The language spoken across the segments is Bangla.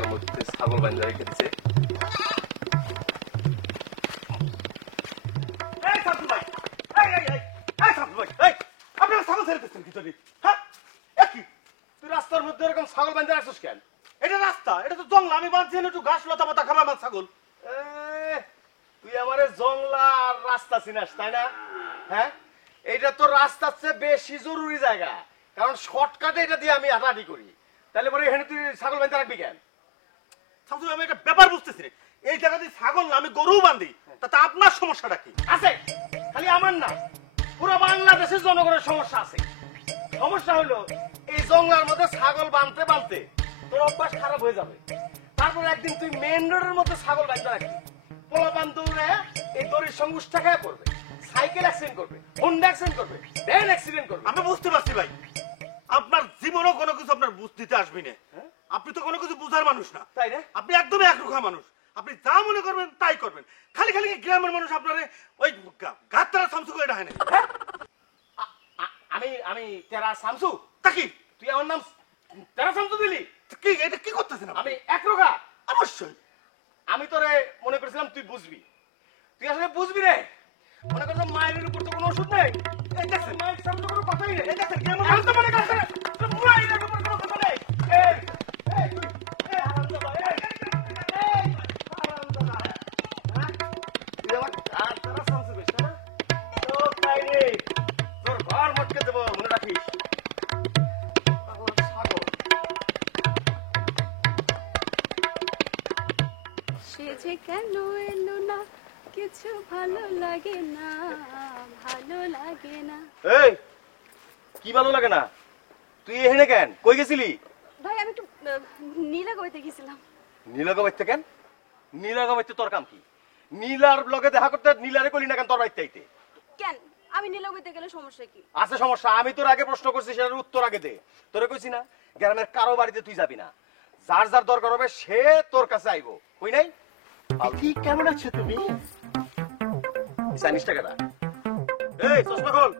জংলার মধ্যে ছাগল বান্ধা রেখে দিছে। আপনারা ছাগল ছেড়ে দিচ্ছেন কি তুই? হ্যাঁ কি তুই রাস্তার মধ্যে এরকম ছাগল বান্ধা রাখছিস কেন? এটা রাস্তা, এটা তো জংলা। আমি বাঁধছি একটু ঘাস লতা পাতা খাবে আমার ছাগল। তুই আমারে জংলা আর রাস্তা চিনাস তাই না? হ্যাঁ, এইটা তো রাস্তার চেয়ে বেশি জরুরি জায়গা, কারণ শর্টকাটে এটা দিয়ে আমি হাঁটাহাঁটি করি। তাহলে পরে এখানে তুই ছাগল বাঁধতে রাখবি কেন? আমি একটা ব্যাপার বুঝতেছি রে, এই জায়গাতে ছাগল না আমি গরু বাঁধি, তাতে আপনার সমস্যাটা কি আছে? খালি আমার না, পুরো বাংলাদেশের জনগণের সমস্যা আছে। সমস্যা হলো এই জঙ্গলার মধ্যে ছাগল বাঁধতে বাঁধতে তোর অভ্যাস খারাপ হয়ে যাবে। তারপর একদিন তুই মেন রোডের মধ্যে ছাগল বাঁধতে রাখবি, পোলা বান্ধবরা এই দড়ির সঙ্গে উষ্টা খায় পড়বে, সাইকেল অ্যাক্সিডেন্ট করবে, হোন্ডা অ্যাক্সিডেন্ট করবে, ভ্যান অ্যাক্সিডেন্ট করবে। আমি বুঝতে পারছি ভাই, আপনার জীবনও কোনো কিছু আপনার বুঝতে আসবি না। আপনি তো কোনো কিছু বুঝার মানুষ না, তাই না? আপনি একদমই একরুখা মানুষ। আপনি যা মনে করবেন তাই করবেন। খালি খালি গ্রামের মানুষ আপনার ওই গাত্তারা সামসু করে ডাকে না। আমি তেরা সামসু তা কি? তুই আমার নাম তেরা সামসু দিলি? কি এটা কি করতেছেন? আমি একরুখা। অবশ্যই আমি তোরে মনে করেছিলাম তুই বুঝবি, তুই আসলে বুঝবি রে। মনে করছো মায়ের উপর তো কোনো ওষুধ নেই। এই দেখছেন মায়ের সামনে কোনো কথাই নেই। এই দেখছেন কেমন আমি তো মনে করছেন মায়ের উপর কোনো কথা নেই। এই এই তুই এই আনন্দা এই এই আনন্দা হ্যাঁ তুই আমার আর তারা সামসু বেশ না তো তাই রে তোর ঘর মটকে দেব মনে রাখিস। সে যে কেন এলো না কিছু ভালো লাগে না, ভালো লাগে না। এই কি ভালো লাগে না? তুই এখানে কেন? কই গেছিলি? ভাই আমি একটু নীলাগড়িতে গেছিলাম। নীলাগড়িতে কেন? নীলাগড়িতে তোর কাম কি? নীলার লগে দেখা করতে নীলারে কইলি না কেন তোর বাড়িতে আইতে? কেন আমি নীলাগড়িতে গেলে সমস্যা কি? আছে সমস্যা। আমি তোর আগে প্রশ্ন করছি, সেটার উত্তর আগে দে। তোরে কইছি না গ্রামের কারো বাড়িতে তুই যাবি না, যার যার দরকার হবে সে তোর কাছে আইবো। কই নাই? ঠিক কেমন আছো তুমি? জানিস টাকা এই চশমা খোল।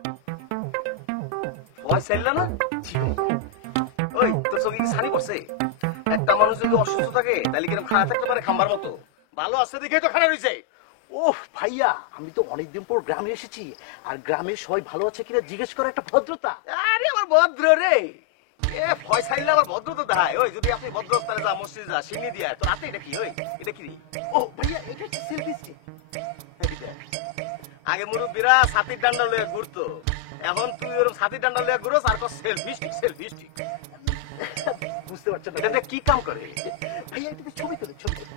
ভয় চাইলা না? ওই তোর চোখে কি ছানি পড়ছে? একটা মানুষ যদি অসুস্থ থাকে তাহলে কিরকম খারাপ থাকতে পারে খাম্বার মতো? ভালো আছে দেখেই তো খারাপ হয়েছে। ওহ ভাইয়া, আমি তো অনেকদিন পর গ্রামে এসেছি, আর গ্রামের সবাই ভালো আছে কিনা জিজ্ঞেস করা একটা ভদ্রতা। আরে আমার ভদ্র রে, এ ভয় চাইলে আমার ভদ্রতা দেখায়। ওই যদি আপনি ভদ্রস্থানে যা, মসজিদে যা, সিনি দিয়া তোর হাতে এটা কি? ওই এটা কি? ও ভাইয়া, এটা হচ্ছে সেলফি স্টিক। আগে মুরব্বীরা ছাতির ডান্ডা লইয়া ঘুরতো, এখন তুই ওরকম ছাতির ডান্ডা লইয়া ঘুরোস আর কর সেলফি স্টিক। সেলফি স্টিক বুঝতে পারছেন এটা কি কাম করে? ভাইয়া? এটাতে ছবি তোলে, ছবি তোলে।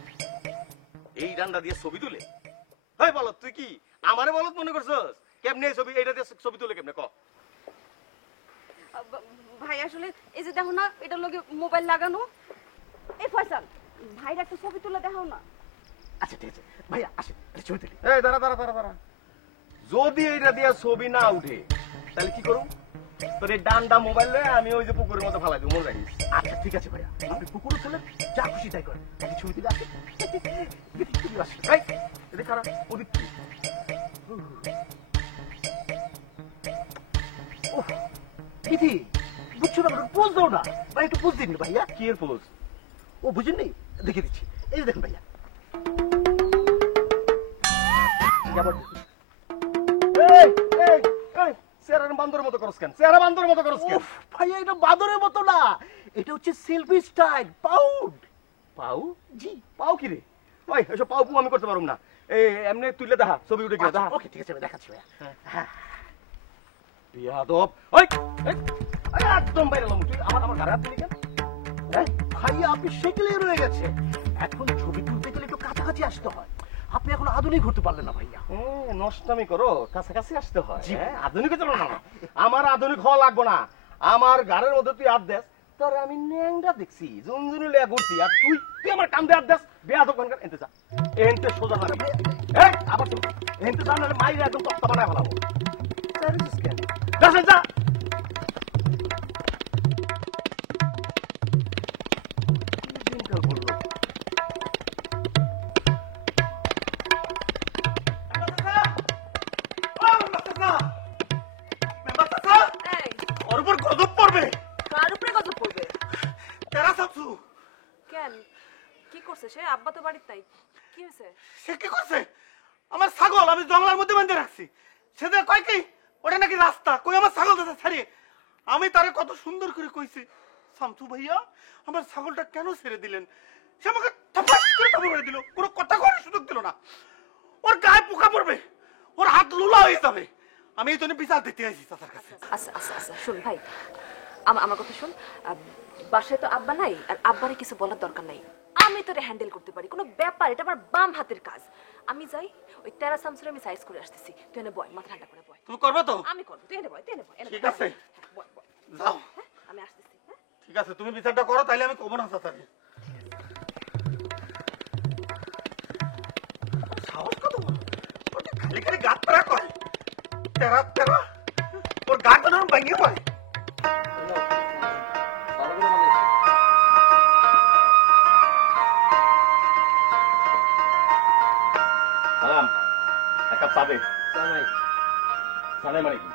এই ডান্ডা দিয়ে ছবি তুলে? হয় বল, তুই কি আমারে বলত মনে করছস? কেমনে ছবি এইটা দিয়ে ছবি তুলে কেমনে ক? ভাই আসলে এই যে দেখো না এটার লগে মোবাইল লাগানো। এই ফয়সাল ভাইরা একটা ছবি তুলে দেখাও না। আচ্ছা ঠিক আছে ভাইয়া, আসেন ছবি তুলি। এই দাঁড়া দাঁড়া দাঁড়া দাঁড়া, যদি এইটা দিয়ে ছবি না উঠে তাহলে কি করুম? তোর এই ডান্ডা মোবাইল লয়ে আমি ওই যে পুকুরের মধ্যে ফালাই দিব, মনে রাখিস। আচ্ছা ঠিক আছে ভাইয়া, আপনি পুকুরে তুলে যা খুশি তাই করেন। আপনি ছবি তুলে আসেন। এই এটা খারাপ ওদিক কি? দিদি বুঝছো না, পোজ দাও না ভাই, একটু পোজ দিন ভাইয়া। কি এর পোজ? ও বুঝেননি, দেখিয়ে দিচ্ছি। এই যে দেখুন ভাইয়া, চেহারা বান্দরের মতো করস কেন? চেহারা বান্দরের মতো করস কেন? ভাইয়া এটা বাদরের মতো না, এটা হচ্ছে সেলফি স্টাইল পাউড। পাও? জি। পাও কি রে? ওই এসব পাও আমি করতে পারুম না। এই এমনি তুইলে দেখা ছবি উঠে গেলে দেখা। ওকে ঠিক আছে, আমি দেখাচ্ছি ভাইয়া। হ্যাঁ বিয়াদব। ওই একদম বাইরে লাম, তুই আমার আমার ঘরে হাত দিলি কেন? ভাইয়া আপনি সেকেলে রয়ে গেছে। এখন ছবি তুলতে গেলে একটু কাছাকাছি আসতে হয়, আপনি এখন আধুনিক হতে পারলেন না ভাইয়া। নষ্টামি করো, কাছাকাছি আসতে হয়। আধুনিক চলো না, আমার আধুনিক হওয়া লাগবো না। আমার ঘরের মধ্যে তুই হাত দেস, তোর আমি ন্যাংটা দেখছি জুনজুনি লিয়া ঘুরছি, আর তুই তুই আমার কান্দে হাত দেস। বেয়াদব কোনকার এনতে যা, এনতে সোজা না। আবার এনতে যা, নাহলে মাইরে একদম তক্তা বানায় ফেলাবো। যা ওর উপর গজব পড়বে। কার উপরে গজব পড়বে? তেরা সাপসু কেন করছে সে? আব্বা তো বাড়িতে নাই, কি হয়েছে? সে কি করছে? আমার ছাগল আমি জঙ্গলের মধ্যে বেঁধে রাখছি। সে যে কয় কি ওটা নাকি রাস্তা, কই আমার ছাগল দাদা ছাড়িয়ে। আমি তারে কত সুন্দর করে কইছি, শামসু ভাইয়া আমার ছাগলটা কেন ছেড়ে দিলেন? সে আমাকে থাপাস করে থাপড় মেরে দিল, কোনো কথা করার সুযোগ দিল না। ওর গায়ে পোকা পড়বে, ওর হাত লুলা হয়ে যাবে। আমি এই জন্য বিচার দিতে আইছি তার কাছে। আচ্ছা আচ্ছা আচ্ছা শুন ভাই, আমার কথা শুন। বাসায় তো আব্বা নাই, আর আব্বারে কিছু বলার দরকার নাই। আমি তোরে হ্যান্ডেল করতে পারি, কোনো ব্যাপার, এটা আমার বাম হাতের কাজ। আমি যাই ওই তেরা সামসুরে আমি সাইজ করে আসতেছি, তুই এনে বয়, মাথা ঠান্ডা করে বয়। তুমি করবে তো? আমি করবো, তুই এনে বয়, তুই এনে বয়। ঠিক আছে, বয় বয়, যাও। হ্যাঁ আমি আসতেছি। হ্যাঁ ঠিক আছে, তুমি বিচারটা করো, তাইলে আমি কব না তাড়াতাড়ি। সাহস কত বড়, ওটা খালি খালি গাত পাড়া করে। তেরা তেরা ওর গাত ধরুন ভেঙে পড়ে। সালাম, এক কাপ চা দে। নাই চা নাই মানে কি?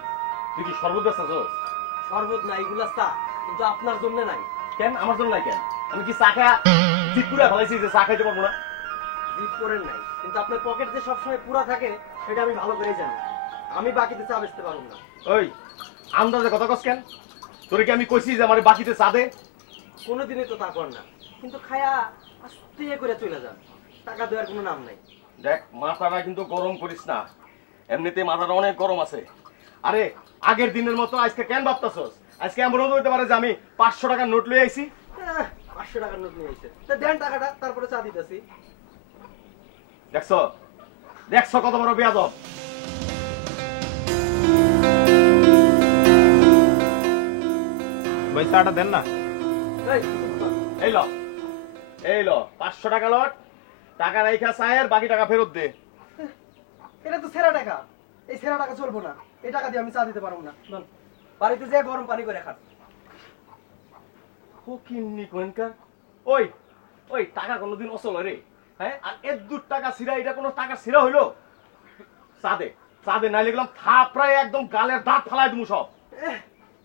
তুই কি শরবত বেচতেছস? শরবত নাই, এগুলা চা, কিন্তু আপনার জন্য নাই। কেন আমার জন্য নাই কেন? আমি কি চা খায়া জিপ পুরা ফেলাইছি যে চা খাইতে পারবো না? জিদ করেন নাই, কিন্তু আপনার পকেট যে সবসময় পুরা থাকে সেটা আমি ভালো করেই জানি। আমি বাকিতে চা বেচতে পারবো না। ওই আন্দাজে কথা কস কেন? তোরে কি আমি কইছি যে আমার বাকিতে চা দে? কোনোদিনই তো তা করেন না, কিন্তু খায়া আস্তে করে চলে যান, টাকা দেওয়ার কোনো নাম নাই। দেখ মাথাটা কিন্তু গরম করিস না, এমনিতে মাথাটা অনেক গরম আছে। আরে আগের দিনের মতো আজকে কেন ভাবতাছস? আজকে এমন হইতে পারে যে আমি 500 টাকার নোট লয়ে আইছি। 500 টাকার নোট নিয়ে এসে তা দেন টাকাটা, তারপরে চা দিতেছি। দেখছো দেখছো কত বড় বেয়াদব। ভাই চাটা দেন না। এই ল এই ল 500 টাকা লট, টাকা রাইখা চায়ের বাকি টাকা ফেরত দে। এটা তো সেরা টাকা, এই সেরা টাকা চলবো না, এই টাকা দিয়ে আমি চা দিতে পারবো না। লন, বাড়িতে যেয়ে গরম পানি করে খান। ফকিন্নি কোনকার। ওই ওই টাকা কোনোদিন অচল রে? হ্যাঁ, আর এর 2 টাকা ছিড়া, এটা কোনো টাকা ছিড়া হইলো? চা দে নাইলে গেলাম থাপড়ায় একদম গালের দাঁত ফালাই দিমু সব।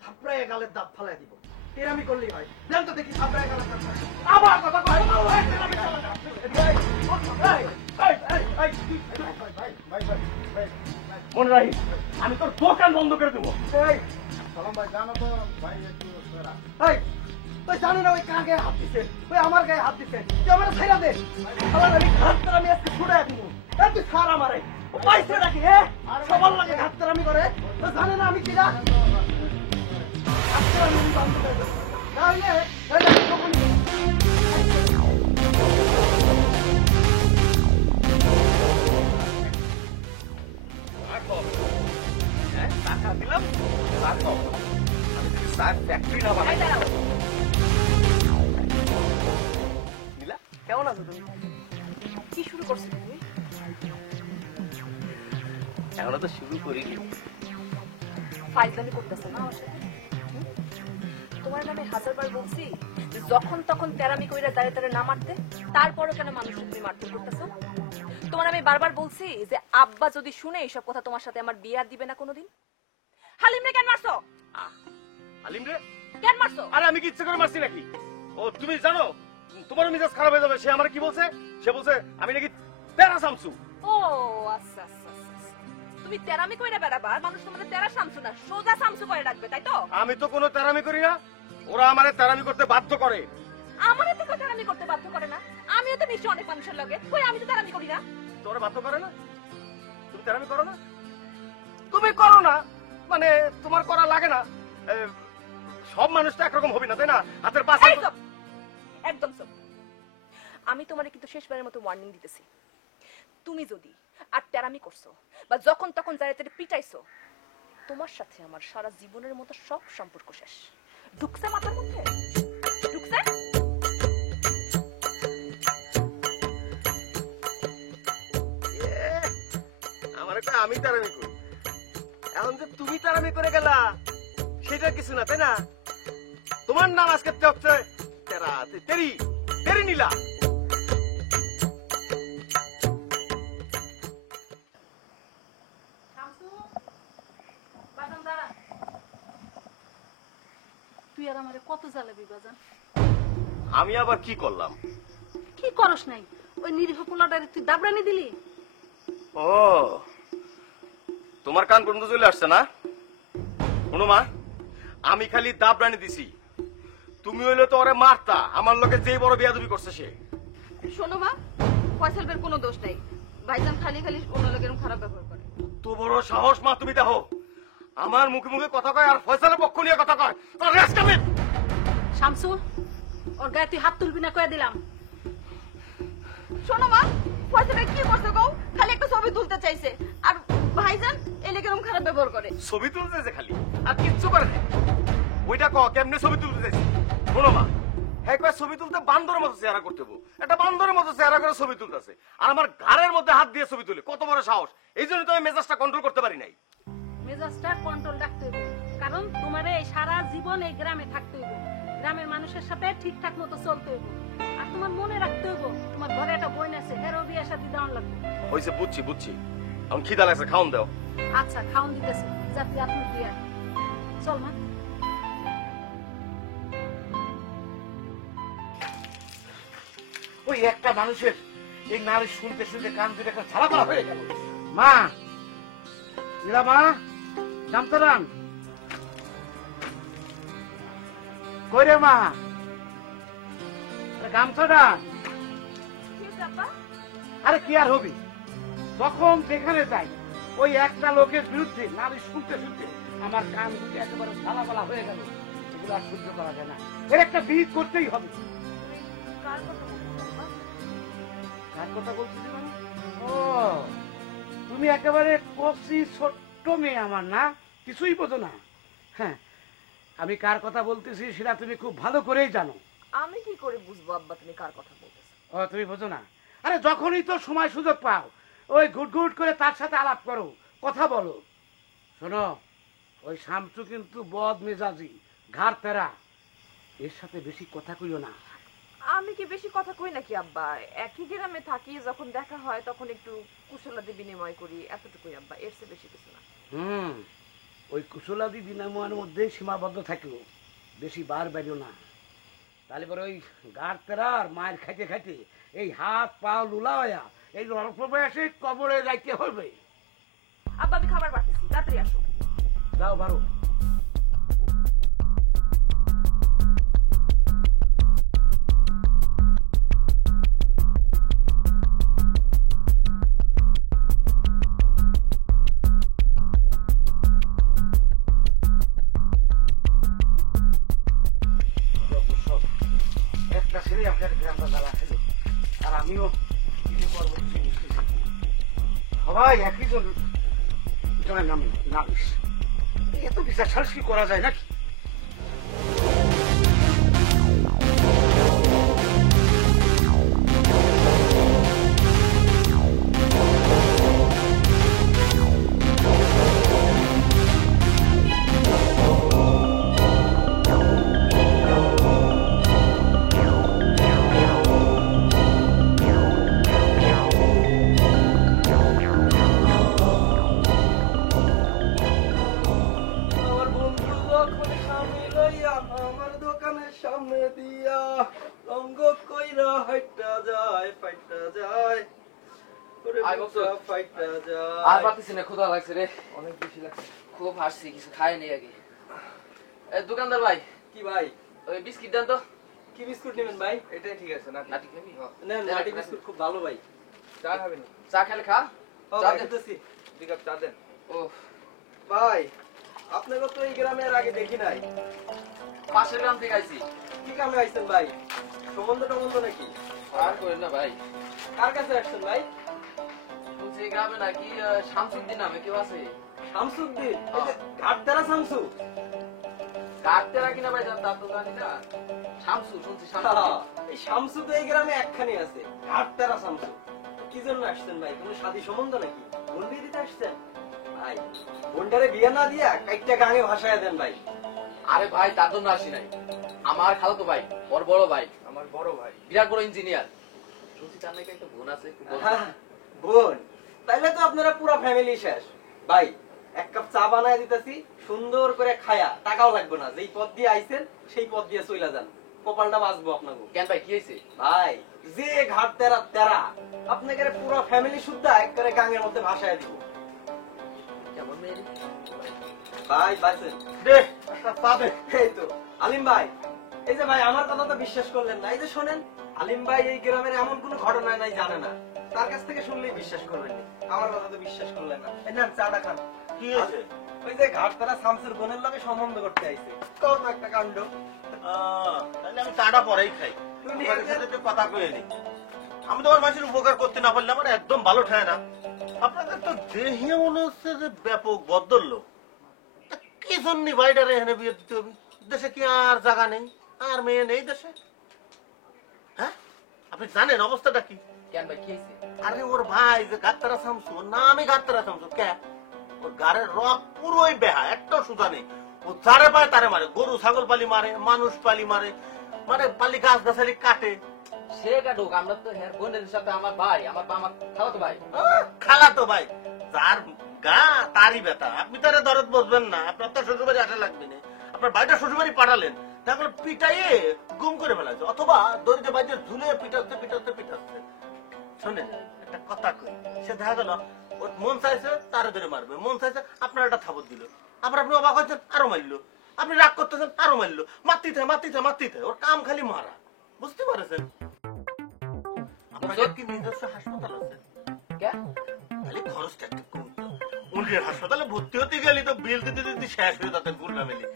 থাপড়ায় গালের দাঁত ফালাই দিব, এরামি করলেই হয়। দেন তো দেখি থাপড়ায় গালের দাঁত ফালাই। আবার কথা কয়। মনে রাখিস, আমি তোর দোকান বন্ধ করে দেবো। এই, ওই জানো না ওই কার গায়ে হাত দিছে? ওই আমার গায়ে হাত দিছে। তুই আমার ছাইরা দে। শালা আমি ঘাটতারামি আজকে ছুড়ে দিব। এই তুই ছাড় আমারে। ও পাইছে নাকি সবার লাগে ঘাটতারামি করে? তো জানে না আমি কিরা? ঘাটতারামি আমি বন্ধ করে দেব। নাহলে এই কোম্পানি টাকা দিলাম, ফ্যাক্টরি না বানাই। কেমন আছো তুমি? কি শুরু করছো তুমি? এখনো তো শুরু করিনি। ফাইজলামি করতেছো না আমার সাথে? তোমার নামে 1000বার বলছি যে যখন তখন তেরামি কইরা দাঁড়িয়ে দাঁড়িয়ে না মারতে, তারপরও কেন মানুষ তুমি মারতে করতেছো? তোমার আমি বারবার বলছি যে আব্বা যদি শুনে এইসব কথা তোমার সাথে আমার বিয়ে আর দিবে না কোনোদিন। হালিমরে কেন মারছো? হালিম রে? কেন মারছো? আরে আমি কি ইচ্ছে করে মারছি নাকি? ও তুমি জানো তোমার মেজাজ খারাপ হয়ে যাবে। সে আমার কি বলছে? সে বলছে আমি নাকি তেরা শামসু। ও আচ্ছা আচ্ছা আচ্ছা। তুমি তেরামি কইরা বেড়াবার, মানুষ তোমাদের তেরা শামসু না সোজা শামসু করে ডাকবে, তাই তো? আমি তো কোনো তেরামি করি না, ওরা আমারে তেরামি করতে বাধ্য করে। আমারও তো তেরামি করতে বাধ্য করে না। আমিও তো নিশ্চয় অনেক মানুষের লগে, কই আমি তো তেরামি করি না। তোরা বাধ্য করে না? তুমি তেরামি করো না? তুমি করো না মানে তোমার করা লাগে না। সব মানুষ তো একরকম হবে না, তাই না? হাতের পাশে এই চুপ, একদম চুপ। আমি তোমারে কিন্তু শেষবারের মতো ওয়ার্নিং দিতেছি, তুমি যদি আর তেরামি করছো বা যখন তখন যারা তারা পিটাইছো, তোমার সাথে আমার সারা জীবনের মতো সব সম্পর্ক শেষ। ঢুকছে মাথার মধ্যে? ঢুকছে? আমার একটা আমি তারামি করি, এখন যে তুমি তারামি করে গেলা সেটা কিছু না, তাই না? তোমার নাম আজকে হচ্ছে তেরা তেরি তেরি নীলা। তুই আর আমারে কত জ্বালাবি বাজান? আমি আবার কি করলাম? কি কি করস নাই? ওই নিরীহ পোলাটারে তুই দাবড়ানি দিলি? ও তোমার কান পর্যন্ত চলে আসছে না? শোনো মা, আমি খালি দাবরানি দিছি, তুমি হইলে তো ওরে মারতা। আমার লোকে যেই বড় বিয়াদবি করছে সে। শোনো মা, ফয়সাল ভাইয়ের কোনো দোষ নাই। ভাইজান খালি খালি অন্য লোকের খারাপ ব্যবহার করে। তো বড় সাহস মা, তুমি দেখো আমার মুখে মুখে কথা কয় আর ফয়সালের পক্ষ নিয়ে কথা কয়। তোর রেস্ট কামিন। শামসু, ওর গায়ে তুই হাত তুলবি না কয়ে দিলাম। শোনো মা, ফয়সাল ভাই কি করছে গো? খালি একটা ছবি তুলতে চাইছে আর ভাইজান এলে কেরম খারাপ ব্যবহার করে। ছবি তুলতে চাইছে খালি, আর কিচ্ছু করে না। ওইটা ক কেমনে ছবি তুলতে চাইছে? শোনো মা, একবার ছবি তুলতে বান্দরের মতো চেহারা করতে হবো। একটা বান্দরের মতো চেহারা করে ছবি তুলতেছে আর আমার ঘাড়ের মধ্যে হাত দিয়ে ছবি তুলে, কত বড় সাহস! এই জন্য তো আমি মেজাজটা কন্ট্রোল করতে পারি নাই। মেজাজটা কন্ট্রোল রাখতে হইব, কারণ তোমার এই সারা জীবন এই গ্রামে থাকতে হইব, গ্রামের মানুষের সাথে ঠিকঠাক মতো চলতে হইব। আর তোমার মনে রাখতে হইব তোমার ঘরে একটা বোন আছে, হেরও বিয়ে শাদী দেওয়ার লাগবে। হয়েছে, বুঝছি বুঝছি। এখন খিদা লাগছে, খাওন দাও। আচ্ছা, খাওন দিতেছি, যাতে আপনি দিয়ে আয়। চল মা। ওই একটা মানুষের এই নারী শুনতে শুনতে কান দুটো একটা ঝালাপালা হয়ে গেল। মা, নীলা মা, জামতারান কই রে মা? গামছাটা আরে কি আর হবি, যখন যেখানে যাই ওই একটা লোকের বিরুদ্ধে নারী শুনতে শুনতে আমার কান দুটো একেবারে ঝালাপালা হয়ে গেল। এগুলো আর সহ্য করা যায় না, এর একটা বিহিত করতেই হবে। কার কথা বলছিস? ও, তুমি একেবারে কচি ছোট্ট মেয়ে আমার, না কিছুই বোঝো না। হ্যাঁ, আমি কার কথা বলতেছি সেটা তুমি খুব ভালো করেই জানো। আমি কি করে বুঝবো আব্বা তুমি কার কথা বলতেছো? ও, তুমি বোঝো না? আরে যখনই তো সময় সুযোগ পাও ওই ঘুট ঘুট করে তার সাথে আলাপ করো, কথা বলো। শোনো, ওই শামসু কিন্তু বদ মেজাজি, ঘাড় তেরা, এর সাথে বেশি কথা কইও না। আমি কি বেশি কথা কই নাকি আব্বা? একই গ্রামে থাকি, যখন দেখা হয় তখন একটু কুশলাদি বিনিময় করি, এতটুকুই আব্বা, এর চেয়ে বেশি কিছু না। ওই কুশলাদি বিনিময়ের মধ্যে সীমাবদ্ধ থাকিও, বেশি বার বেরিও না। তাহলে পরে ওই গাড় তেরা আর মায়ের খাইতে খাইতে এই হাত পা লুলা হইয়া এই অল্প বয়সে কবরে যাইতে হবে। আব্বা, আমি খাবার বাড়তেছি, তাড়াতাড়ি আসো। যাও বারো। একটা ছেলে আপনার গ্রামটা জ্বালা খেলো আর আমিও কিছু করবো কিছু বুঝতেছি। সবাই একই জনের নাম নালিশ, এত বিচার সালিশ কি করা যায় নাকি? আমার বন্ধু যখন স্বামী লইয়া আমার দোকানের সামনে দিয়া রঙ্গ কইরা হাইটা যায়, ফাইটা যায়, ওরে আয় বুকটা বকর। ফাইটা যায়। আর পারতেছি না, ক্ষুধা লাগছে রে, অনেক বেশি লাগছে। খুব হাসছি, কিছু খাই নেই আগে। দোকানদার ভাই, কি ভাই, ওই বিস্কিট দেন তো। কি বিস্কুট নেবেন ভাই? এটাই ঠিক আছে, নাটি খাবি? নেন, নাটি বিস্কুট খুব ভালো ভাই। চা খাবি না? চা খেলে খা। ও চা ভাই, দেন। খেতেছি। 2 কাপ চা দেন। ও, ভাই, আপনাকে তো এই গ্রামে আর আগে দেখি নাই, পাশের গ্রাম থেকে আইছি। কি কামে আইছেন ভাই? সম্বন্ধ টম্বন্ধ নাকি? আর করেন না ভাই, কার কাছে আসছেন ভাই? বলছি এই গ্রামে নাকি শামসুদ্দিন নামে কেউ আছে। শামসুদ্দিন, এই যে ঘাটতারা শামসু। কাটতে রাখি না ভাই, তা তো জানি না। শামসু, শুনছি শামসু। এই শামসু তো এই গ্রামে একখানি আছে, ঘাটতারা শামসু। তো কি জন্য আসছেন ভাই? কোনো শাদী সম্বন্ধ নাকি? বোন বিয়ে দিতে আসছেন? ভাই, বোনটারে বিয়ে না দিয়া কাইটটা গাঙে ভাসায় দেন ভাই। আরে ভাই, তার জন্য আসি নাই। আমার খালাতো ভাই, বড় বড় ভাই, আমার বড় ভাই। বিরাট বড় ইঞ্জিনিয়ার। শুনছি তার নাকি একটা বোন আছে, একটু বল। হ্যাঁ, বোন? তাইলে তো আপনারা পুরা ফ্যামিলি শেষ। ভাই, 1 কাপ চা বানায় দিতেছি, সুন্দর করে খায়া, টাকাও লাগবে না। যেই পথ দিয়ে আইছেন সেই পথ দিয়ে চইলা যান। কপালটা বাঁচবো আপনাকে। কেন ভাই কি হয়েছে? ভাই যে ঘাট তেরা তেরা আপনাকে পুরো ফ্যামিলি শুদ্ধ একবারে গাঙের মধ্যে ভাসায় দিব। কেমন মেয়ে? ভাই বাইছেন দে একটা চা দে। এই তো আলিম ভাই, এই যে ভাই আমার কথা তো বিশ্বাস করলেন না। এই যে শোনেন, আলিম ভাই এই গ্রামের এমন কোনো ঘটনা নাই জানে না, তার কাছ থেকে শুনলেই বিশ্বাস করবেন না। আমার কথা তো বিশ্বাস করলেন না। এই নেন চাটা খান। কি হয়েছে? ওই যে ঘাট তারা শামসুর বোনের লগে সম্বন্ধ করতে আইছে, কোন একটা কাণ্ড। তাহলে আমি চাটা পরেই খাই, তোমার সাথে একটু কথা কয়ে নি। আমি তোমার মানুষের উপকার করতে না পারলে আমার একদম ভালো ঠায় না। আপনাদের তো দেহে মনে হচ্ছে যে ব্যাপক বদল। কি জন্য বাইরে এখানে বিয়ে দিতে হবে? দেশে কি আর জায়গা নেই, আর মেয়ে নেই দেশে? হ্যাঁ, আপনি জানেন অবস্থাটা কি? কেন ভাই কি হয়েছে? আরে ওর ভাই যে গাত্তারা শামসু, না আমি গাত্তারা শামসু কে, ওর গাড়ের রক পুরোই বেহা, একটাও সুতা নেই। ও যারে পায় তারে মারে, গরু ছাগল পালি মারে, মানুষ পালি মারে, মানে পালি গাছ গাছালি কাটে। সে কাটুক, আমরা তো হ্যাঁ বোনের সাথে আমার ভাই, আমার খাওয়াতো ভাই। খালা তো ভাই, যার গা তারই ব্যথা। আপনি তারে দরদ বসবেন না, আপনার তো শ্বশুরবাড়ি আসা লাগবে না। আপনার বাড়িটা শ্বশুরবাড়ি পাঠালেন, তাহলে পিটাইয়ে গুম করে ফেলাছে, অথবা দড়িতে বাড়িতে ঝুলে পিটাচ্ছে পিটাচ্ছে পিটাচ্ছে। শোনেন একটা কথা কই, সে দেখা গেল ওর মন চাইছে তারে ধরে মারবে, মন চাইছে আপনার একটা থাবত দিল, আবার আপনি অবাক হয়েছেন আরো মারলো, আপনি রাগ করতেছেন আরো মারলো, মারতে মারতে ওর কাম খালি মারা। বুঝতে পারছেন? আপনার কি নিজস্ব হাসপাতাল আছে? কেন? খালি খরচটা একটু কম। উনি হাসপাতালে ভর্তি হতে গেলে তো বিল দিতে দিতে শেষ হয়ে যাচ্ছে ফুল ফ্যামিলি।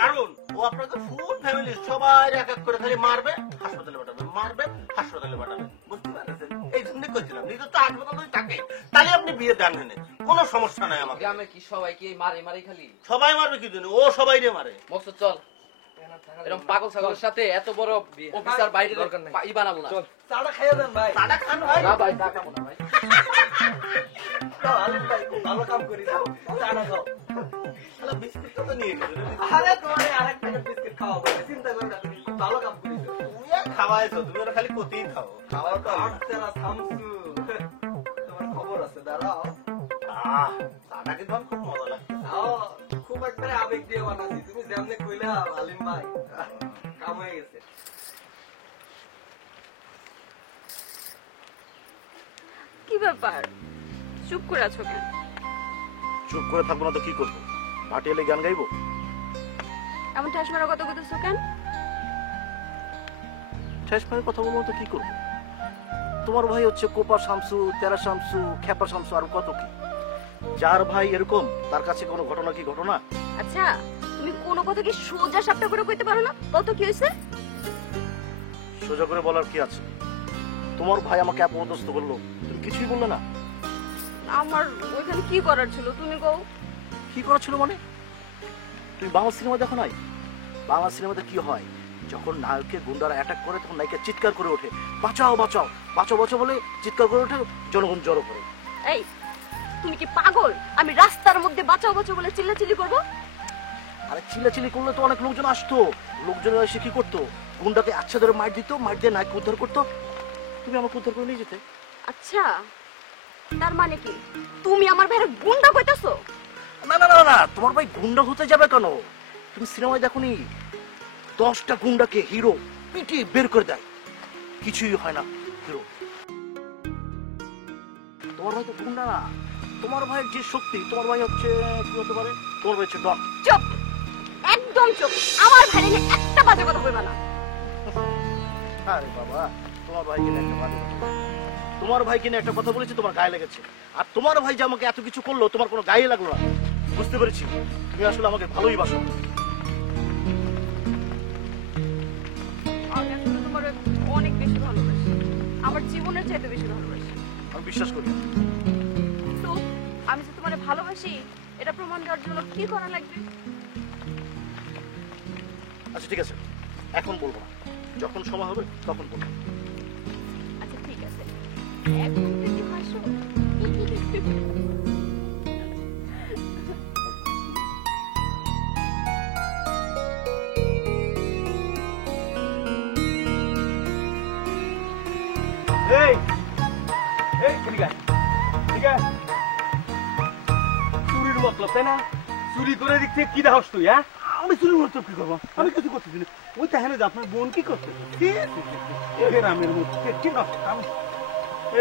কারণ ও আপনাকে ফুল ফ্যামিলি সবাই এক এক করে খালি মারবে, হাসপাতালে পাঠাবে, মারবে, হাসপাতালে পাঠাবে। বুঝতে পারছেন? এই জন্য করছিলাম, নিজের তো হাসপাতালে থাকে, তাহলে আপনি বিয়ে দেন হেনে, কোনো সমস্যা নাই আমাকে। গ্রামে কি সবাই কি মারে মারে খালি? সবাই মারবে কি জন্য? ও সবাই রে মারে। মকসুদ চল, এরকম পাগল ছাগলের সাথে এত বড় অফিসার বাইরে ই বানাবো না। চাটা খাইয়ে দেন ভাই। চাটা খান ভাই। না ভাই চা খাবো না ভাই। আলিম ভাই খুব ভালো কাম করি, যাও চাটা খাও। শালা বিস্কুটটা তো নিয়ে গেল। আরে তোমার আরেক প্যাকেট বিস্কিট খাওয়া বলে চিন্তা করি না, তুমি খুব ভালো কাম করেছো। তুমি আর খাওয়াইছো, তুমি ওরা খালি কতেই খাও। খাওয়া তো আচ্ছা শামসু, তোমার খবর আছে, দাঁড়াও। চাটা কিন্তু আমার খুব মজা লাগছে। খুব একবারে আবেগ দিয়ে বানাচ্ছি, তুমি যেমনি কইলা আলিম ভাই, কাম হয়ে গেছে। কি ব্যাপার, চুপ করে আছো কেন? চুপ করে থাকবো না তো কি করবো? মাটি এলে গান গাইবো? এমন ঠাস মারা কথা বলতেছো কেন? ঠেস মারে কথা বলবো তো কি করবো? তোমার ভাই হচ্ছে কোপা শামসু, তেরা শামসু, খেপা শামসু, আর কত কি। যার ভাই এরকম, তার কাছে কোনো ঘটনা কি ঘটনা? আচ্ছা, তুমি কোনো কথা কি সোজা সাপটা করে কইতে পারো না? কত কি হয়েছে? সোজা করে বলার কি আছে? তোমার ভাই আমাকে অপদস্থ করলো, তুমি কিছুই বললে না। আমার ওইখানে কি করার ছিল তুমি কও? কি করা ছিল মানে? তুমি বাংলা সিনেমা দেখো নাই? বাংলা সিনেমাতে কি হয়, যখন নায়ককে গুন্ডারা অ্যাটাক করে তখন নায়িকা চিৎকার করে ওঠে, বাঁচাও বাঁচাও বাঁচাও বাঁচাও বলে চিৎকার করে ওঠে, জনগণ জড়ো করে। এই তুমি কি পাগল? আমি রাস্তার মধ্যে বাঁচাও বাঁচাও বলে চিল্লাচিল্লি করবো? আরে চিল্লাচিল্লি করলে তো অনেক লোকজন আসতো, লোকজন এসে কি করতো, গুন্ডাকে আচ্ছা ধরে মার দিত, মার দিয়ে নায়ক উদ্ধার করতো, তুমি আমাকে উদ্ধার করে নিয়ে যেতে। আচ্ছা, তার মানে কি তুমি আমার ভাইয়ের গুন্ডা কইতাছো? না না না না, তোমার ভাই গুন্ডা হতে যাবে কেন? তুমি সিনেমায় দেখোনি 10টা গুন্ডাকে হিরো পিটিয়ে বের করে দেয়, কিছুই হয় না হিরো। তোমার ভাই তো গুন্ডা না, তোমার ভাইয়ের যে শক্তি, তোমার ভাই হচ্ছে কি হতে পারে, তোমার ভাই হচ্ছে ডন। চুপ, একদম চুপ, আমার ভাইয়ের নিয়ে একটা বাজে কথা কইবা না। আরে বাবা, তোমার ভাই কিনে একটা কথা, তোমার ভাই কিনে একটা কথা বলেছে, তোমার গায়ে লেগেছে। আর তোমার ভাই যে আমাকে এত কিছু করলো, তোমার কোনো গায়ে লাগলো না। বুঝতে পেরেছি, তুমি আসলে আমাকে ভালোই বাসো। আমি আসলে তোমার অনেক বেশি ভালোবাসি, আমার জীবনের চাইতে বেশি ভালোবাসি। আমি বিশ্বাস করি। তো আমি যে তোমার ভালোবাসি এটা প্রমাণ দেওয়ার জন্য কি করা লাগবে? আচ্ছা ঠিক আছে, এখন বলবো না, যখন সময় হবে তখন বলবো। আচ্ছা ঠিক আছে, এখন থেকে হাসো। এই এই ঠিক আছে, ঠিক আছে, চুরির মতলব তাই না? চুরি করে দিক থেকে কি দেখাস তুই? হ্যাঁ, আমি চুরি করতে কি করবো? আমি কিছু করতেছি না। ওই দেখেন যে আপনার বোন কি করতে গ্রামের মধ্যে কি নষ্ট কাম।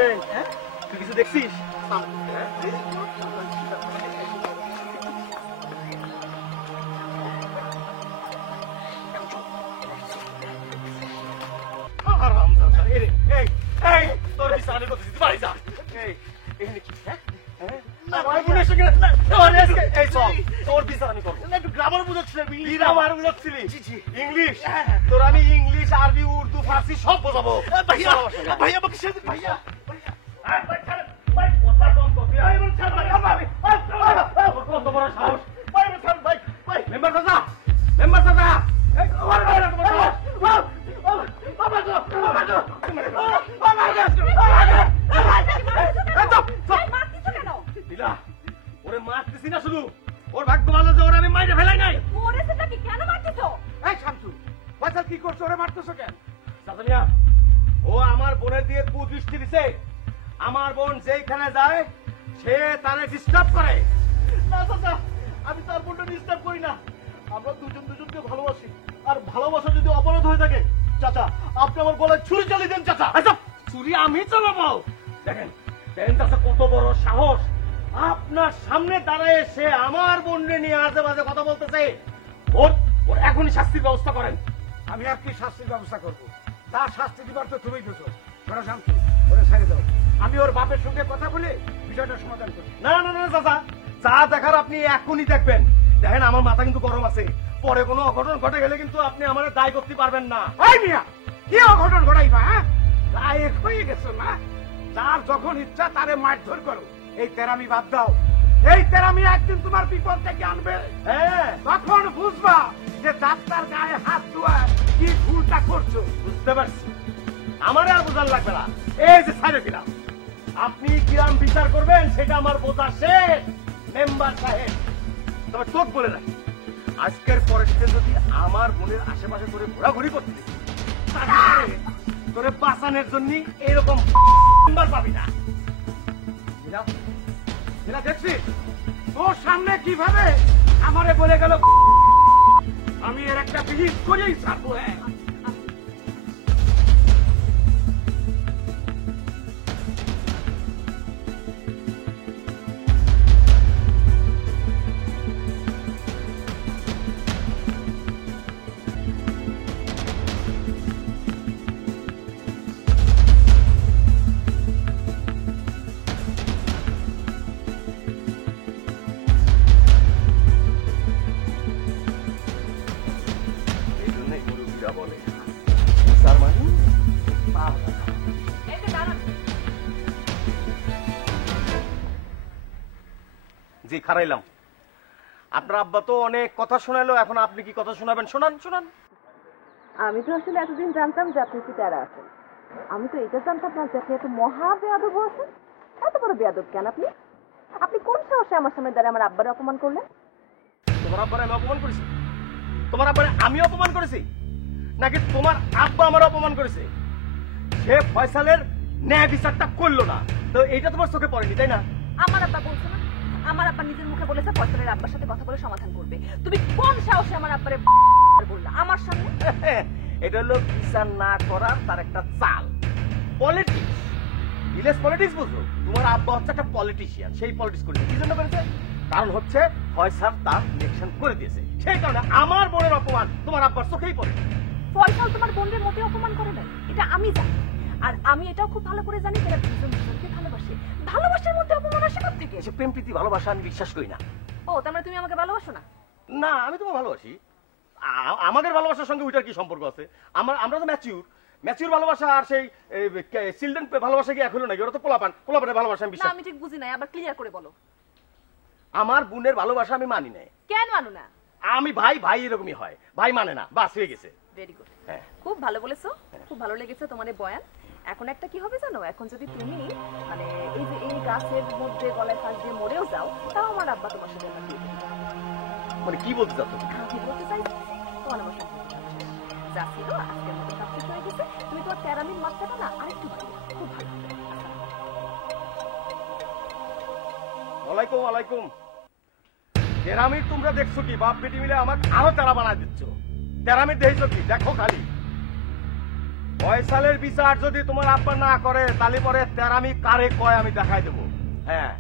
এই হ্যাঁ তুই কিছু দেখছিস? তোর বিচার আমি করতেছি, বাড়ি যা। তোর আমি ইংলিশ, আরবি, উর্দু, ফার্সি সব বোঝাবো। ভাইয়া ভাইয়া আমাকে ছেড়ে দিন, ভাইয়া। ওরে মারতেছি না, শুধু ওর ভাগ্য ভালো যে ওরা আমি মাইরে ফেলাই নাই। কেন মারতেছো? এই শামসু, ফয়সাল কি করছো? ওরে মারতেছো কেন? চাচামিয়া, ও আমার বোনের দিয়ে কুদৃষ্টি দিছে। আমার বোন যেখানে যায় সে তারে ডিস্টার্ব করে। না চাচা, আমি তার বোনটা ডিস্টার্ব করি না। আমরা দুজন দুজনকে ভালোবাসি, আর ভালোবাসা যদি অপরাধ হয়ে থাকে, চাচা আপনি আমার গলায় ছুরি চালিয়ে দেন। চাচা আচ্ছা, ছুরি আমি চালাবো? দেখেন দেখেন চাচা কত বড় সাহস, আপনার সামনে দাঁড়ায় সে আমার বোনকে নিয়ে আজে বাজে কথা বলতেছে। ওর ওর এখনই শাস্তির ব্যবস্থা করেন। আমি আর কি শাস্তির ব্যবস্থা করব? তার শাস্তি দিবার তো তুমি দিছো। বড় শামসু, ওরে ছেড়ে দাও। আমি ওর বাপের সঙ্গে কথা বলে বিষয়টা সমাধান করি। না না না চাচা, যা দেখার আপনি এখনই দেখবেন। দেখেন আমার মাথা কিন্তু গরম আছে, পরে কোনো অঘটন ঘটে গেলে কিন্তু আপনি আমার দায় করতে পারবেন না। ওই মিয়া, কি অঘটন ঘটাইবা? হ্যাঁ, লায়ক হয়ে গেছো না? যার যখন ইচ্ছা তারে মারধর করো। এই তেরামি বাদ দাও। এই তেরামি একদিন তোমার বিপদ থেকে আনবে। হ্যাঁ, তখন বুঝবা যে ডাক্তার গায়ে হাত ধোয়া কি ভুলটা করছো। বুঝতে পারছি, আমার আর বোঝার লাগবে না। এই যে ছাড়ে দিলাম, আপনি কিরাম বিচার করবেন সেটা আমার বোঝা শেষ। মেম্বার সাহেব, তবে তোকে বলে রাখি, আজকের পরের দিন যদি আমার বোনের আশেপাশে তোরে ঘোরাঘুরি করতে দেখি, তাহলে তোরে বাঁচানোর জন্য এরকম মেম্বার পাবি না। দেখছিস তোর সামনে কিভাবে আমারে বলে গেল, আমি এর একটা বিহিত করেই ছাড়বো। হ্যাঁ, এই জন্যই মুরব্বীরা বলে বিচার মানে জি খারাইলাম। আপনার আব্বা তো অনেক কথা শোনালো, এখন আপনি কি কথা শোনাবেন? শোনান শোনান। আমি তো আসলে এতদিন জানতাম যে আপনি একটু প্যারা আছেন। আমি তো এটা জানতাম না যে আপনি এত মহা বেয়াদব আছেন। এত বড় বেয়াদব কেন আপনি? আপনি কোন সাহসে আমার সামনে দাঁড়িয়ে আমার আব্বারে অপমান করলেন? তোমার আব্বারে আমি অপমান করেছি? তোমার আব্বারে আমি অপমান করেছি নাকি তোমার আব্বা আমার অপমান করেছে? সে ফয়সালের ন্যায় বিচারটা করলো না, তো এইটা তোমার চোখে পড়েনি তাই না? আমার আব্বা বলছে না, আমার আব্বা নিজের মুখে বলেছে ফয়সালের আব্বার সাথে কথা বলে সমাধান করবে। তুমি কোন সাহসে আমার আব্বারে বললা আমার সামনে? এটা হলো বিচার না করার তার একটা চাল, পলিটিক্স, ভিলেজ পলিটিক্স। বুঝলো, তোমার আব্বা হচ্ছে একটা পলিটিশিয়ান, সেই পলিটিক্স করেছে। কি জন্য করেছে? কারণ হচ্ছে ফয়সাল তার ইলেকশন করে দিয়েছে, সেই কারণে আমার বোনের অপমান তোমার আব্বার চোখেই পড়ে। ফয়সাল তোমার বোনের মোটে অপমান করে নাই, এটা আমি জানি। আর আমি এটাও খুব ভালো করে জানি যারা দুজন দুজনকে ভালোবাসে, ভালোবাসার মধ্যে অপমান আসে কোথা থেকে? এসব প্রেম প্রীতি ভালোবাসা আমি বিশ্বাস করি না। ও তার মানে তুমি আমাকে ভালোবাসো না? না, আমি তোমাকে ভালোবাসি। আমাদের ভালোবাসার সঙ্গে ওইটার কি সম্পর্ক আছে? আমরা তো ম্যাচিউর ভালোবাসা, আর সেই চিলড্রেন ভালোবাসা কি এখন নাকি? ওরা তো পোলাপানের ভালোবাসা আমি না, বিশ্বাস। আমি ঠিক বুঝি নাই, আবার ক্লিয়ার করে বলো। আমার বোনের ভালোবাসা আমি মানি না। কেন মানো না? আমি ভাই এরকমই হয়, ভাই মানে না, বাস হয়ে গেছে। ভেরি গুড, হ্যাঁ, খুব ভালো বলেছো, খুব ভালো লেগেছে তোমার এই বয়ান। এখন একটা কি হবে জানো, এখন যদি তুমি মানে এই যে এই গাছের মধ্যে গলায় ফাঁস দিয়ে মরেও যাও, তাও আমার আব্বা তোমার সাথে আমার বিয়ে দেবে। মানে কি বলতে চাচ্ছ? আমি বলতে চাইছি তোমার আমার সম্পর্ক যা ছিল আজকের মতো সব শেষ হয়ে গেছে। তুমি তোমার তেরামির মাত্রাটা না আরেকটু বাড়িয়ে দাও, খুব ভালো হবে। ওয়ালাইকুম ওয়ালাইকুম। তেরামি তোমরা দেখছো কি? বাপ বেটি মিলে আমার আরো তেরা বানায় দিচ্ছ। তেরামি দেখছো কি? দেখো খালি ফয়সালের বিচার যদি তোমার আব্বা না করে তাহলে পরে তেরামি কারে কয় আমি দেখাই দেবো। হ্যাঁ,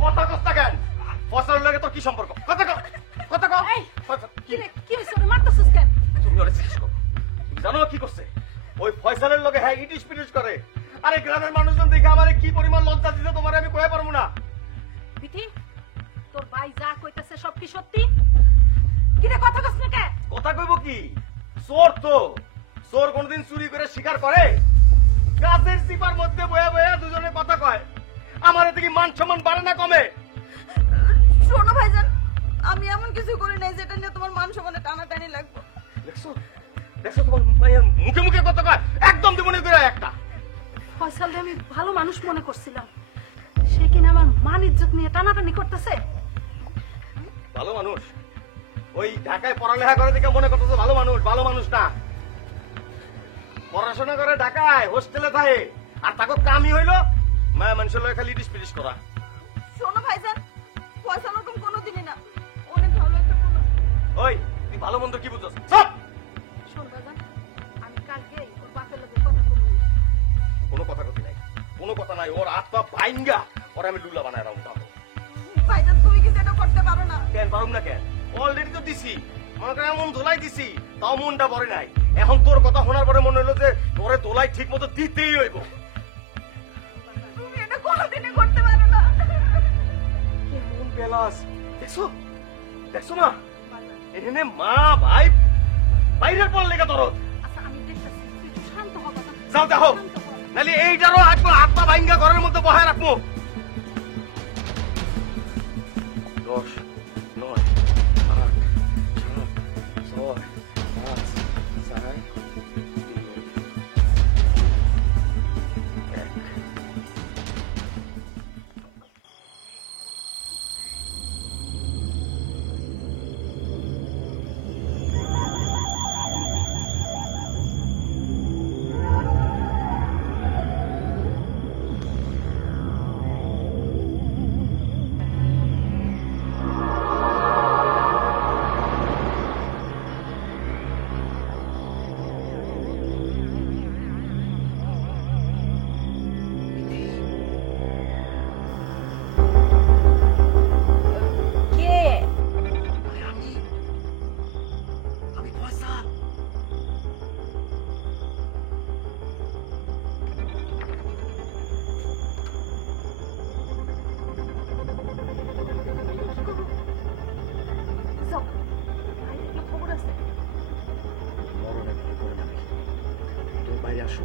কথা কস্তা কেন? ফয়সালের লাগে তোর কি সম্পর্ক? কথা কও, কথা কও। এই, ফয়সাল, কি রে, কি হইছে? ওরে মারতাছিস কেন? তুমি ওরে জিজ্ঞেস করো। তুমি জানো কি করছে? ওই ফয়সালের লগে হ্যাঁ ইটিস পিটিস করে। আরে গ্রামের মানুষজন দেখে আমারে কি পরিমাণ লজ্জা দিতে তোমারে আমি কয়ে পারবো না। বিথি, তোর ভাই যা কইতাছে সব কি সত্যি? কি রে, কথা কস না কে? কথা কইব কি? চোর তো, চোর কোনদিন চুরি করে শিকার করে? গাছের চিপার মধ্যে বয়া বয়া দুজনে কথা কয়। আমার এদিকে মান সম্মান বাড়ে না কমে? শোনো ভাইজান, আমি এমন কিছু করি নাই যেটা নিয়ে তোমার মান সম্মানে টানাটানি লাগবে। দেখছো, দেখছো তোমার মায়ের মুখে মুখে কথা কয়, একদম দিবনি করে একটা। ফয়সাল আমি ভালো মানুষ মনে করছিলাম, সে কিনা আমার মান ইজ্জত নিয়ে টানাটানি করতেছে। ভালো মানুষ? ওই ঢাকায় পড়ালেখা করে দেখে মনে করতেছে ভালো মানুষ। ভালো মানুষ না, পড়াশোনা করে ঢাকায় হোস্টেলে থাকে, আর তাকে কামই হইলো মায়া মানুষের লগে খালি ইটিস পিটিস করা। শোনো ভাইজান, পয়সা ওরকম কোনোদিনই না, অনেক ভালো একটা কোনো। ওই তুই ভালো মন্দ কি বুঝছস? সব শোন বাজান, আমি কালকে ওর বাপের লগে কথা বলবো। কোনো কথা কতি নাই, কোনো কথা নাই। ওর আত্মা ভাইঙ্গা ওর আমি লুলা বানায় রাখবো। ভাইজান তুমি কি সেটা করতে পারো না? কেন পারুম না কেন? অলরেডি তো দিছি, মনে করে এমন ধোলাই দিছি, তাও মনটা ভরে নাই। এখন তোর কথা শোনার পরে মনে হলো যে তোরে ধোলাই ঠিক মতো দিতেই হইব। তুমি এটা কোনোদিনই করতে পারো না। কেমন বেলাস দেখছো, দেখছো মা? এখানে মা ভাই বাইরের পর লেগে তোর। আচ্ছা আমি দেখতেছি, তুই একটু শান্ত হ বাজান। যাও দেখো, নাহলে এইটারও আত্মা ভাইঙ্গা ঘরের মধ্যে বহায় রাখবো। 10, 9, 8, 7, 6, 5, 4, 3, 1। কে? আমি ফয়সাল। যাও, ভাই দেখলে খবর আছে। মরণে ভয় করে না আমি। তুমি বাইরে আসো,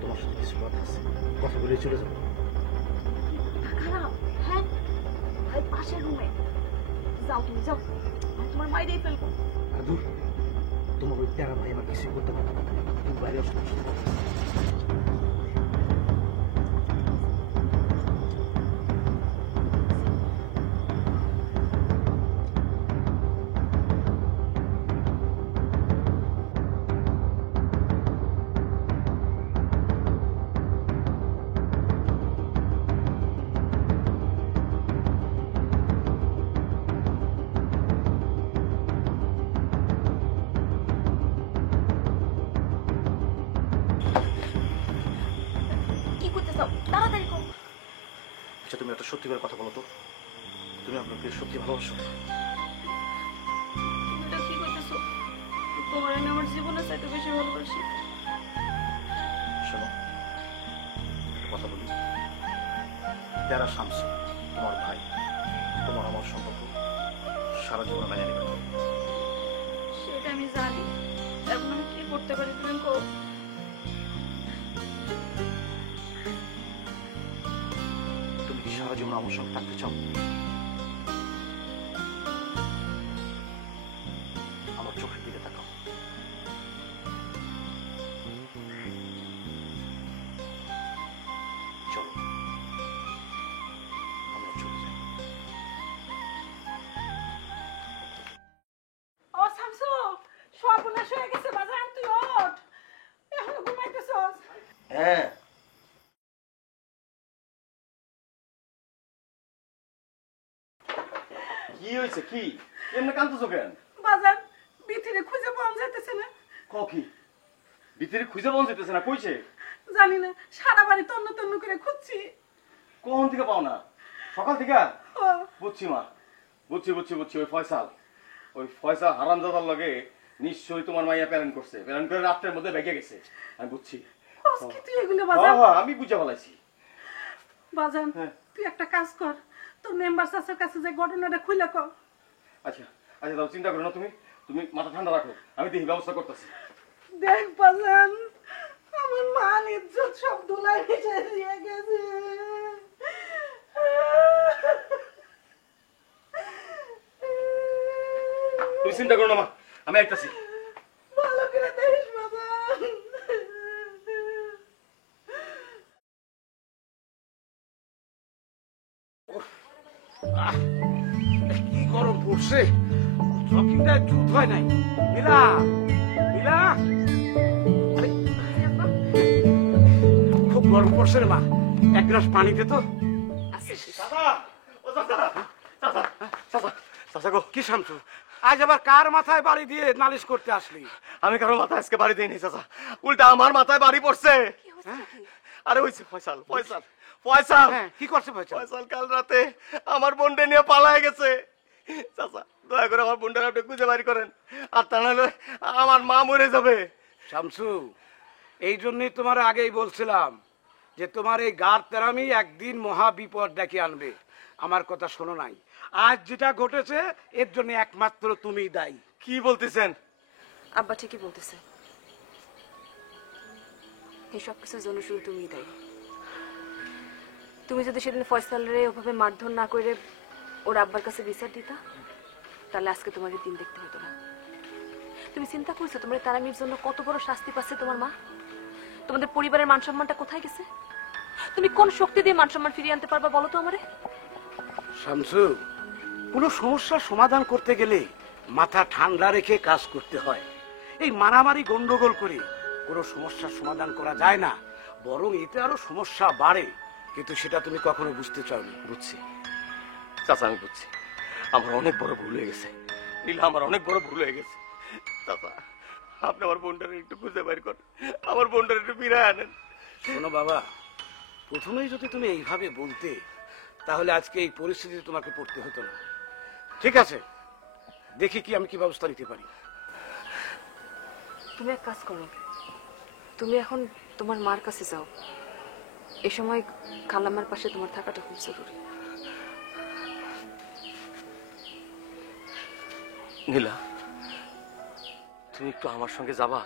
তোমার সাথে কিছু কথা আছে, কথা বলে চলে যাবো। খারাপ, হ্যাঁ? ভাই পাশের রুমে। যাও তুমি যাও, আমি তোমার মাইরেই ফেলবো। আর দূর, তোমার ওই তেরা ভাই আমার কিছুই করতে পারবে না। তুমি বাইরে আসো। কি করতে চাও? তাড়াতাড়ি করো। আচ্ছা তুমি একটা সত্যি করে কথা বলো তো, তুমি আপনাকে সত্যি ভালোবাসো? এটা কি করতেছো? তোমার আমি আমার জীবনের চাইতে বেশি ভালোবাসি। শোনো, একটা কথা বলি। যারা শামসু তোমার ভাই, তোমার আমার সম্পর্ক সারা জীবন মেনে নেবে না। সেটা আমি জানি, এখন আমি কি করতে পারি তুমি কো? তুমি কি সারা জীবন আমার সঙ্গে থাকতে চাও? আমার চোখের দিকে তাকাও। চলো আমরা চলে যাই। ও শামসু, সর্বনাশ হয়ে গেছে বাজান, তুই ওঠ। এখনো ঘুমাইতেছস? হ্যাঁ, কি হয়েছে কি এমনি কাঁদতেছো কেন? বাজার বিথিরে খুঁজে পাওয়া যাইতেছে না। কি ভিতরে খুঁজে পাওয়া যেতেছে না? কইছে? জানি না, সারা বাড়ি তন্ন তন্ন করে খুঁজছি। কখন থেকে পাও না? সকাল থেকে? ও, বুঝছি মা, বুঝছি বুঝছি বুঝছি। ওই ফয়সাল হারামজাদার লগে নিশ্চয়ই তোমার মাইয়া প্ল্যান করছে, প্ল্যান করে রাত্রের মধ্যে বেগে গেছে। আমি বুঝছি। কি তুই এগুলো বাজার? আমি বুঝে ফেলাইছি। বাজান তুই একটা কাজ কর, তোর মেম্বার চাচার কাছে যে ঘটনাটা খুলে কর। আচ্ছা আচ্ছা, তাও চিন্তা করো না, তুমি মাথা ঠান্ডা রাখো, আমি দেখি ব্যবস্থা করতেছি। দেখ বাজান, আমার মান ইজ্জত সব ধুলাই মিশে দিয়ে গেছে। তুমি চিন্তা করো না মা, আমি আইতাছি। ভালো করে দেখিস বাজান। কি গরম পড়ছে, চকিটা জুত হয় নাই। মিলা মিলা, আরে, খুব গরম পড়ছে রে মা, এক গ্লাস পানি দে তো। কি শামসু, আজ আবার কার মাথায় বাড়ি দিয়ে নালিশ করতে আসলি? আমি কারো মাথায় আজকে বাড়ি দিইনি চাচা, উল্টা আমার মাথায় বাড়ি পড়ছে। আরে হইছে ফয়সাল, ফয়সাল ফয়সাল। কি করছে ফয়সাল? ফয়সাল কাল রাতে আমার বোনটা নিয়ে পালায় গেছে। চাচা দয়া করে আমার বোনটাকে আপনি খুঁজে বাড়ি করেন, আর তা নাহলে আমার মা মরে যাবে। শামসু, এই জন্যই তোমার আগেই বলছিলাম যে তোমার এই গার তেরামি একদিন মহা বিপদ ডেকে আনবে। আমার কথা শোনো নাই। আজ যেটা ঘটেছে এর জন্য একমাত্র তুমিই দায়ী। কি বলতেছেন? আব্বা ঠিকই বলতেছে, এই সব কিছুর জন্য শুধু তুমিই দায়ী। তুমি যদি সেদিন ফয়সালরে ওভাবে মারধর না করে ওর আব্বার কাছে বিচার দিতা, তাহলে আজকে তোমাকে দিন দেখতে হতো না। তুমি চিন্তা করছো তোমার তারামির জন্য কত বড় শাস্তি পাচ্ছে তোমার মা? তোমাদের পরিবারের মান সম্মানটা কোথায় গেছে? তুমি কোন শক্তি দিয়ে মান সম্মান ফিরিয়ে আনতে পারবা বলো তো আমারে? শামসু, কোনো সমস্যার সমাধান করতে গেলে মাথা ঠান্ডা রেখে কাজ করতে হয়। এই মারামারি গন্ডগোল করে কোনো সমস্যার সমাধান করা যায় না, বরং এতে আরো সমস্যা বাড়ে। কিন্তু সেটা তুমি কখনো বুঝতে চাওনি। বুঝছি চাচা, আমি বুঝছি আমার অনেক বড় ভুল হয়ে গেছে। নীলা, আমার অনেক বড় ভুল হয়ে গেছে। চাচা আপনি আমার বোনটারে একটু খুঁজে বের করেন, আমার বোনটারে একটু ফিরায় আনেন। শোনো বাবা, প্রথমেই যদি তুমি এইভাবে বলতে তাহলে আজকে এই পরিস্থিতিতে তোমাকে পড়তে হতো না। ঠিক আছে, দেখি কি আমি কি ব্যবস্থা নিতে পারি। তুমি এক কাজ করো, তুমি এখন তোমার মার কাছে যাও। এ সময় খালাম্মার পাশে তোমার থাকাটা খুব জরুরি। নীলা, তুমি একটু আমার সঙ্গে যাবা?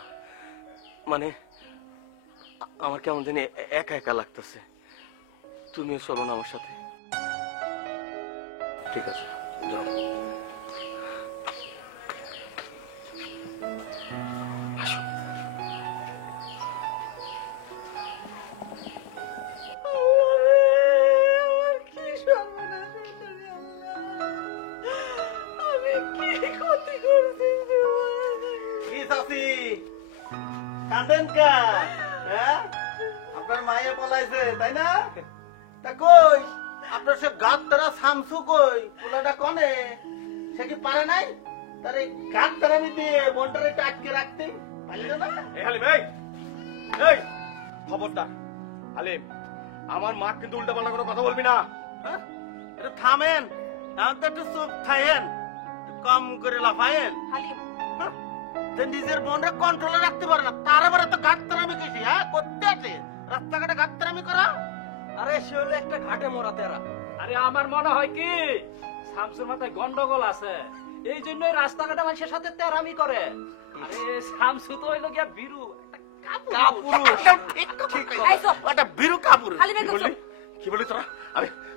মানে আমার কেমন জানি একা একা লাগতেছে। তুমিও চলো না আমার সাথে? ঠিক আছে, যাও। আসো। আমার কি সর্বনাশ হয়েছে রে আল্লাহ! আমি কি ক্ষতি করছি জীবনে? কি চাচি কাঁদেন কা? হ্যাঁ, আপনার মায়ে পলাইছে তাই না? তা কই আপনার সে গাত তারা শামসু কই? পোলাটা কনে? সে কি পারে নাই তার এই গাত তারামি দিয়ে মনটারে একটু আটকে রাখতে? পারলে না? এই হালিম, এই খবরদার হালিম, আমার মা কিন্তু উল্টা পাল্টা কোনো কথা বলবি না। হ্যাঁ? একটু থামেন, এখন তো একটু চুপ থাকেন, কম করে লাফায়েন। হালিম, যে নিজের মনটা কন্ট্রোলে রাখতে পারে না, তার আবার এত গাত্তারামি কিসি? হ্যাঁ, করতে আছে রাস্তাঘাটে গাত্তারামি করা? আরে সে হলো একটা ঘাটে মরা তেরা। আরে আমার মনে হয় কি শামসুর মাথায় গন্ডগোল আছে, এই জন্যই রাস্তাঘাটে মানুষের সাথে তেরামি করে। আরে শামসু তো হইলো গিয়া বিরু, কাপুরুষ। এই চুপ। একটা বিরু কাপুরুষ। হালিম একদম চুপ। কি বলি তোরা?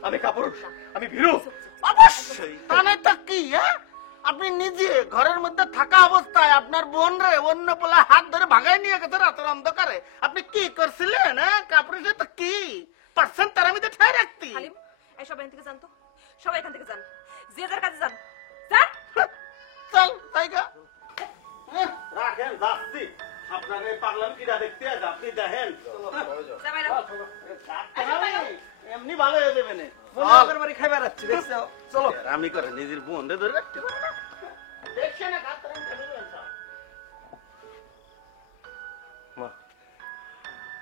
আমি কাপুরুষ, আমি ভীরু। অবশ্যই তা নয় তো কি? হ্যাঁ, আপনি নিজে ঘরের মধ্যে থাকা অবস্থায় আপনার বোন রে অন্য পোলা হাত ধরে ভাগাই নিয়ে গেছে রাতের অন্ধকারে। আপনি কি করছিলেন? হ্যাঁ, কাপুরুষে তো কি পার্সেন্ট তার আমি তো ঠাই রাখতি। হালিম, এই সবাই এখান থেকে যান তো, সবাই এখান থেকে যান, যে যার কাছে যান। যান। চল জায়গা রাখেন, যাচ্ছি। আপনাকে পাগলাম কিরা দেখতে আছে, আপনি দেখেন। যা বাইরে। এমনি ভালো হয়ে যাবে না। বাপের বাড়ি খাইবার যাচ্ছি দেখছো চলো আমি করে নিজের বোন ধরে রাখতে পারো না দেখছে না মা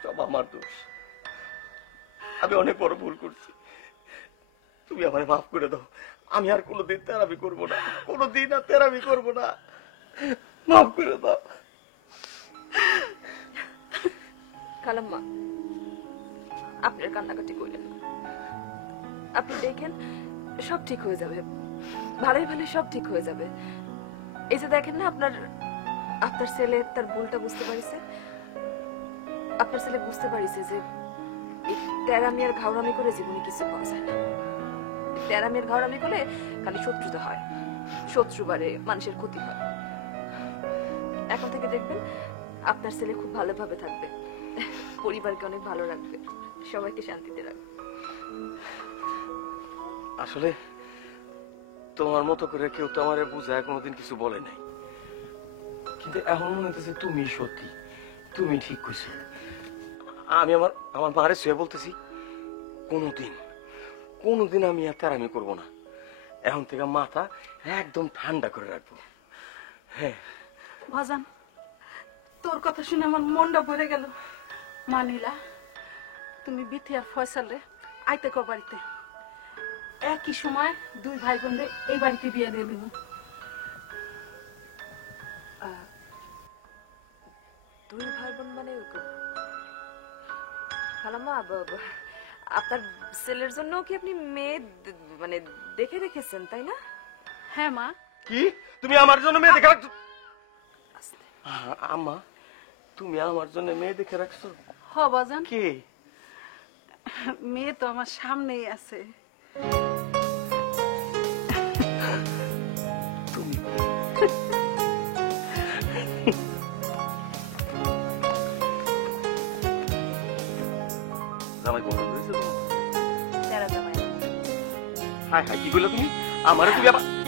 সব আমার দোষ আমি অনেক বড় ভুল করছি তুমি আমায় মাফ করে দাও আমি আর কোনোদিন তেরামি করবো না কোনোদিন আর তেরামি করবো না মাফ করে দাও খালাম্মা আপনার কান্নাকাটি করলেন না আপনি দেখেন সব ঠিক হয়ে যাবে ভালোই ভালোই সব ঠিক হয়ে যাবে এই যে দেখেন না আপনার আপনার ছেলে তার ভুলটা বুঝতে পারিছে আপনার ছেলে বুঝতে পারিছে যে এই তেরামি আর ঘাওড়ামি করে জীবনে কিছু পাওয়া যায় না তেরামি আর ঘাওড়ামি করলে খালি শত্রুতা হয় শত্রু বাড়ে মানুষের ক্ষতি হয় এখন থেকে দেখবেন আপনার ছেলে খুব ভালোভাবে থাকবে পরিবারকে অনেক ভালো রাখবে সবাইকে শান্তিতে রাখবে আসলে তোমার মতো করে কেউ তো আমারে বুঝায় কোনোদিন কিছু বলে নাই কিন্তু এখন মনে হচ্ছে তুমি সত্যি তুমি ঠিক কইছো আমি আমার মারে শুয়ে বলতেছি কোনোদিন আমি আর তেরামি করবো না এখন থেকে মাথা একদম ঠান্ডা করে রাখবো হ্যাঁ ভাজান তোর কথা শুনে আমার মনটা ভরে গেল মানিলা তুমি বিথি আর ফয়সালে আইতে কো বাড়িতে একই সময় দুই ভাই বোনদের এই বাড়িতে বিয়ে দিয়ে দিব দুই ভাই বোন মানে খালাম্মা আপনার ছেলের জন্য কি আপনি মেয়ে মানে দেখে রেখেছেন তাই না হ্যাঁ মা কি তুমি আমার জন্য মেয়ে দেখে রাখছো আম্মা তুমি আমার জন্য মেয়ে দেখে রাখছো হ বাজান কে মেয়ে তো আমার সামনেই আছে জামাই পছন্দ হয়েছে তো তেরা জামাই হাই হাই কি বললে তুমি আমারে তুমি আবার